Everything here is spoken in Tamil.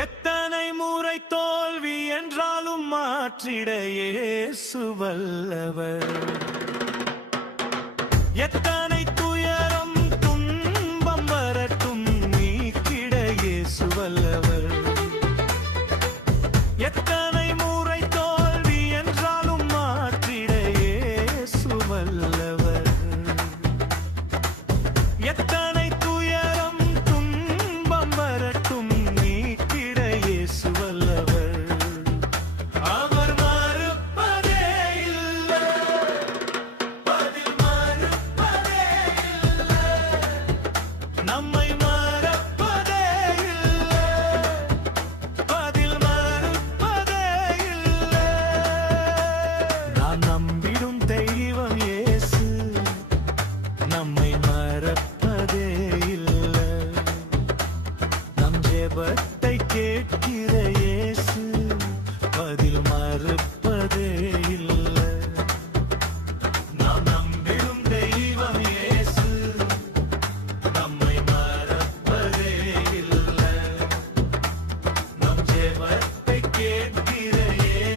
எத்தனை முறை தோல்வி என்றாலும் மாற்றிட இயேசு வல்லவர். எத்தனை துயரம் துன்பம் வரட்டும் நீக்கிட இயேசு வல்லவர். எத்தனை முறை தோல்வி என்றாலும் மாற்றிட இயேசு வல்லவர். எத்தனை துயரம் துன்பம் வரட்டும் நீக்கிட இயேசு வல்லவர். அவர் மறுப்பதே இல்லை, பதில் மறுப்பதே இல்லை, நம்மை மறப்பதே இல்லை, பதில் மறுப்பதே இல்லை. நாம் நம்பிடும் தெய்வம் இயேசு நம்மை மறப்பதே இல்லை. நம் ஜெபத்தை கேட்கிற இயேசு பதில் மறுப்பதே